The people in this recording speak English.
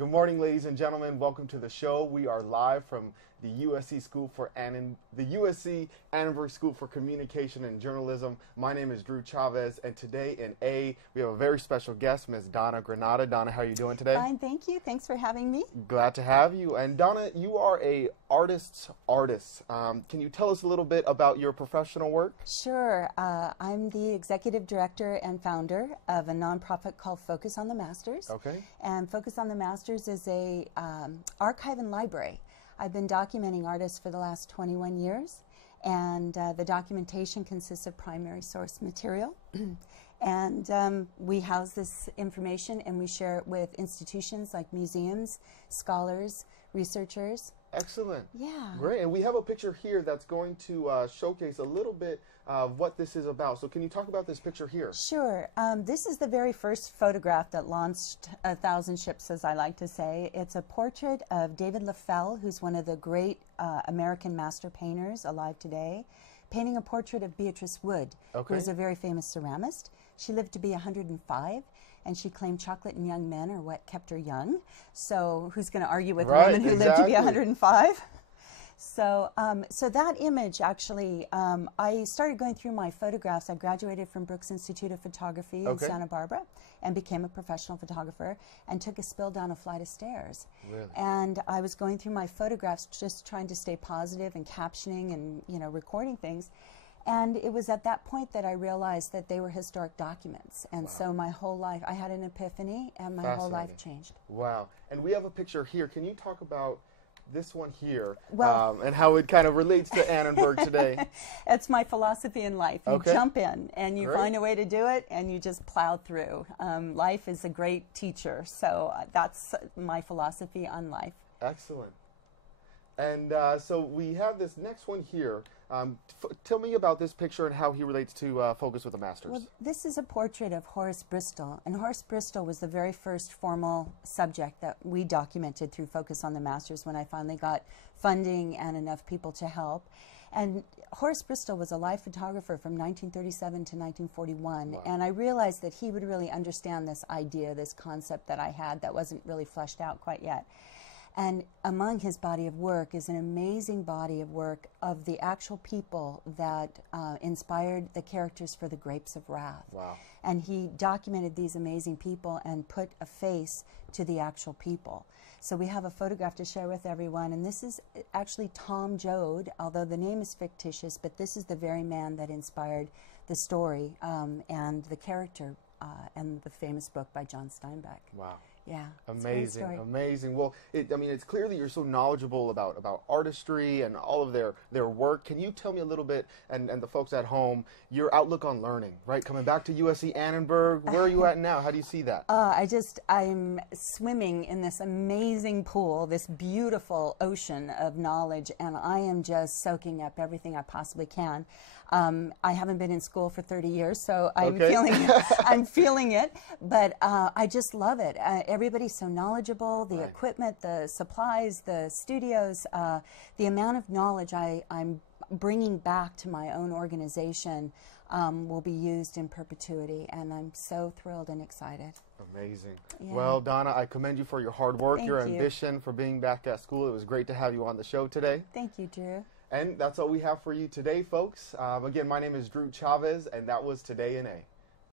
Good morning, ladies and gentlemen. Welcome to the show. We are live from the USC Annenberg School for Communication and Journalism. My name is Dru Chavez, and today in A, we have a very special guest, Ms. Donna Granata. Donna, how are you doing today? Fine, thank you. Thanks for having me. Glad to have you. And Donna, you are a artist's artist. Can you tell us a little bit about your professional work? Sure. I'm the executive director and founder of a nonprofit called Focus on the Masters. Okay. And Focus on the Masters is a archive and library. I've been documenting artists for the last 21 years, and the documentation consists of primary source material. And we house this information and we share it with institutions like museums, scholars, researchers. Excellent. Yeah. Great. And we have a picture here that's going to showcase a little bit of what this is about. So can you talk about this picture here? Sure. This is the very first photograph that launched 1,000 ships, as I like to say. It's a portrait of David Lafell, who's one of the great American master painters alive today, painting a portrait of Beatrice Wood, who is a very famous ceramist. She lived to be 105. And she claimed chocolate and young men are what kept her young. So who's going to argue with a woman who lived to be 105? So, so that image actually, I started going through my photographs. I graduated from Brooks Institute of Photography in Santa Barbara and became a professional photographer and took a spill down a flight of stairs. Really? And I was going through my photographs just trying to stay positive and captioning and, you know, recording things. And it was at that point that I realized that they were historic documents. And so my whole life, I had an epiphany, and my whole life changed. Wow. And we have a picture here. Can you talk about this one here, well, and how it kind of relates to Annenberg today? It's my philosophy in life. You jump in, and you find a way to do it, and you just plow through. Life is a great teacher. So that's my philosophy on life. Excellent. And so we have this next one here. Tell me about this picture and how he relates to Focus with the Masters. Well, this is a portrait of Horace Bristol, and Horace Bristol was the very first formal subject that we documented through Focus on the Masters when I finally got funding and enough people to help. And Horace Bristol was a live photographer from 1937 to 1941, and I realized that he would really understand this idea, this concept that I had that wasn't really fleshed out quite yet. And among his body of work is an amazing body of work of the actual people that inspired the characters for The Grapes of Wrath. Wow. And he documented these amazing people and put a face to the actual people. So we have a photograph to share with everyone, and this is actually Tom Joad, although the name is fictitious, but this is the very man that inspired the story and the character and the famous book by John Steinbeck. Wow. Yeah. Amazing, amazing. Well, I mean, it's clear that you're so knowledgeable about artistry and all of their work. Can you tell me a little bit, and the folks at home, your outlook on learning, right? Coming back to USC Annenberg, where are you at now? How do you see that? I'm swimming in this amazing pool, this beautiful ocean of knowledge, and I am just soaking up everything I possibly can. I haven't been in school for 30 years, so I'm feeling it, but I just love it. Everybody's so knowledgeable, the equipment, the supplies, the studios, the amount of knowledge I'm bringing back to my own organization will be used in perpetuity, and I'm so thrilled and excited. Amazing. Yeah. Well, Donna, I commend you for your hard work, your ambition, for being back at school. It was great to have you on the show today. Thank you, Drew. And that's all we have for you today, folks. Again, my name is Dru Chavez, and that was Today in A.